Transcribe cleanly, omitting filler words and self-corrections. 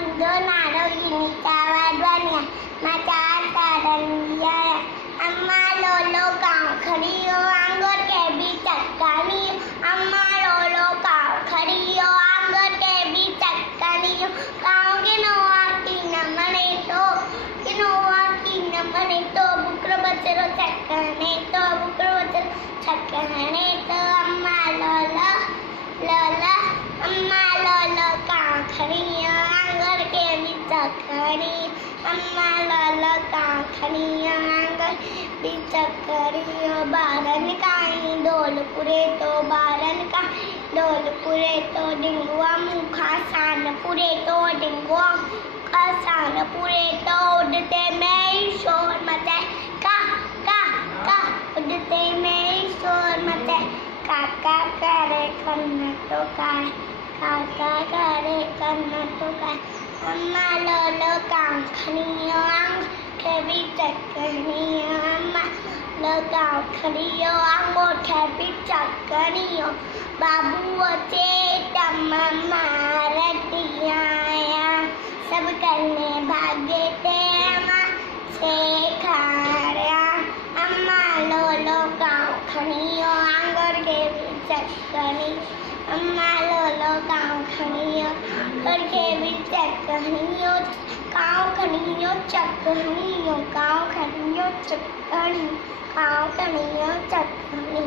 मुंजो नारो विनीता वाधवानिया माता तारंगिया अम्मा लोलो गाँव खड़ी हो आंगन के भी चक्कानी अम्मा लोलो गाँव खड़ी हो आंगन के भी चक्कानी गाँव के नोआ की न मने तो बुकर बचरो चक्कने तो बुकर बचरो चक्कने तो अम्मा लोलो लोलो अम्मा लोलो गाँव खड़ी हो आंगन के भी चक्कानी अम्मा लोलो गाँव खड़ी हो आंगन भी चक्करी हो बारन काई डोलपुरे तो बारन का डोलपुरे तो डिंगुआ मुखा सानपुरे तो डिंगुआ मुखा सानपुरे तो उड़ते में शोर मचाए का उड़ते में शोर मचाए काका करे कन्ना तो काय काका करे कन्ना तो काय अम्मा लोलो गाँव खड़ी हो आंग के भी चक्कनी अम्मा लोलो गाँव खड़ी हो आंगोठे भी चक्कनी बाबू बचे तम्मा रतिया सब करने भागे थे अम्मा से खाया अम्मा लोलो गाँव खड़ी हो आंगन के भी चक्कनी अम्मा लोलो गाँव खड़ी हो घर के भी चक्कनी गाँव खड़ी हो चक्कनी गाँव खड़ी हो चक्कनी गाँव खड़ी हो चक्कनी।